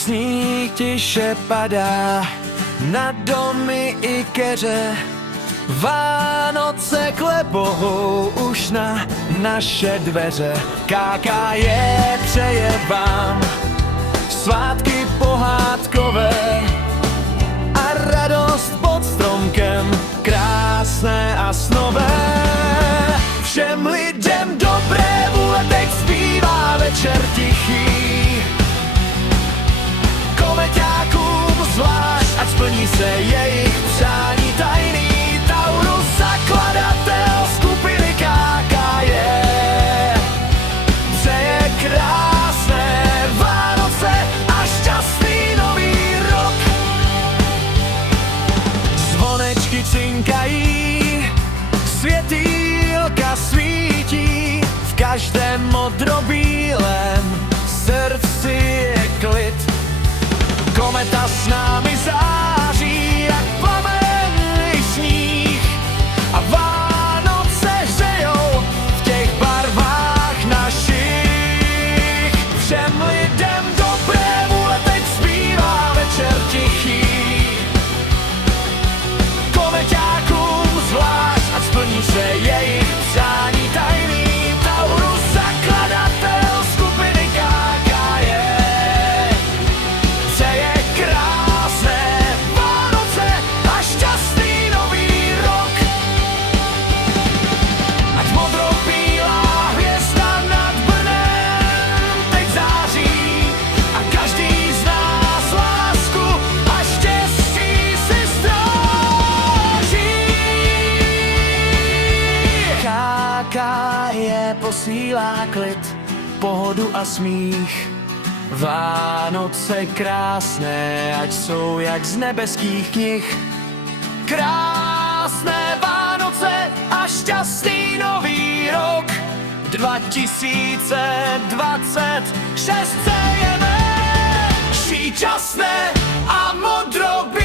Sníh tiše padá na domy i keře, Vánoce klepou už na naše dveře. Káka je přeje vám svátky pohádkové a radost pod stromkem, krásné a snové. Všem lidem dobré vůle teď zpívá večer tichý, komeťákům zvlášť, ať splní se jejich přání tajný. Taurus, zakladatel skupiny KKJ, přeje krásné Vánoce a šťastný nový rok. Zvonečky cinkají, světýlka svítí, v každém modrobílém srdci je klid. Kometa s námi září jak plamenný sníh a Vánoce hřejou v těch barvách našich. Všem lidem dobré vůle teď zpívá večer tichý, komeťákům zvlášť, ať splní se jejich přání tajný. Taurus, zakladatel skupiny KKJ, přeje krásné Vánoce a šťastný nový rok. Ať modropílá hvězda nad Brnem teď září a každý z nás lásku a štěstí si stráží. KKJ posílá klid, pohodu a smích. Vánoce krásné, ať jsou jak z nebeských knih. Krásné Vánoce a šťastný nový rok 2026 sejeme. Šíčasné a modrobí